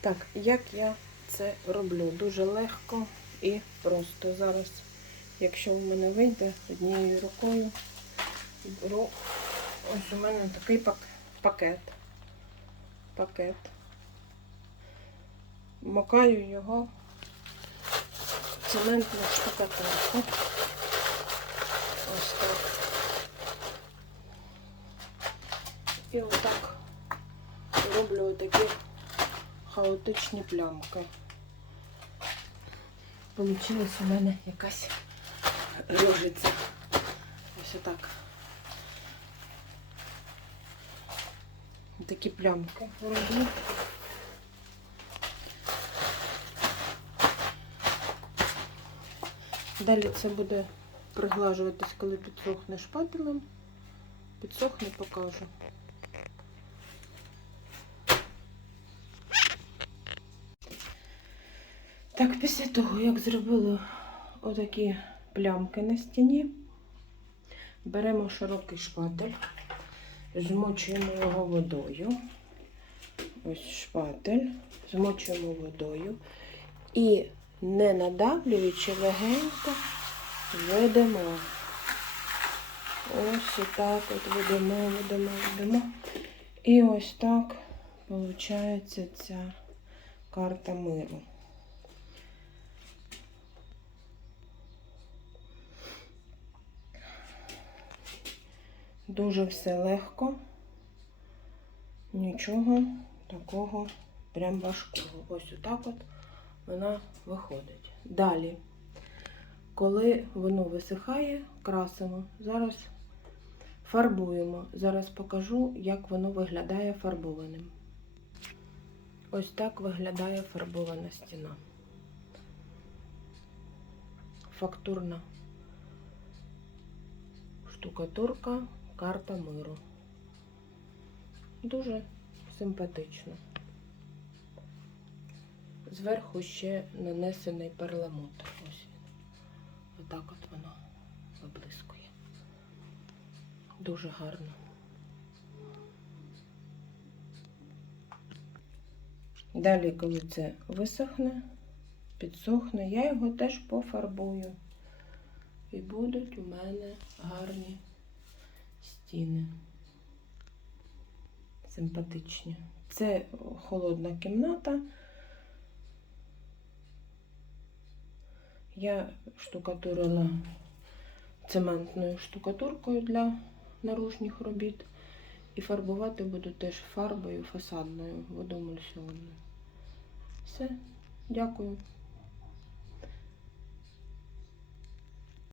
Так, як я це роблю? Дуже легко і просто. Зараз, якщо в мене вийде однією рукою, беру ось у мене такий пак- пакет. Пакет. Макаю його в цементну штукатурку. Ось так. І отак роблю отакі хаотичні плямки. Получилась у мене якась рожиця. Ось отак. Такі плямки роблю. Далі це буде приглажуватись, коли підсохне шпателем. Підсохне, покажу. Так, після того, як зробили отакі плямки на стіні, беремо широкий шпатель, змочуємо його водою. Ось шпатель, змочуємо водою і, не надавлюючи, легенько ведемо. Ось отак от ведемо, ведемо, ведемо. І ось так виходить ця карта миру. Дуже все легко, нічого такого прям важкого. Ось отак от вона виходить. Далі, коли воно висихає, красимо. Зараз фарбуємо. Зараз покажу, як воно виглядає фарбованим. Ось так виглядає фарбована стіна. Фактурна штукатурка, карта миру. Дуже симпатично. Зверху ще нанесений перламутр. Ось він. Отак от воно виблискує. Дуже гарно. Далі, коли це висохне, підсохне, я його теж пофарбую. І будуть у мене гарні стіни. Симпатичні. Це холодна кімната. Я штукатурила цементною штукатуркою для наружних робіт. І фарбувати буду теж фарбою фасадною водоемульсіонною. Все, дякую.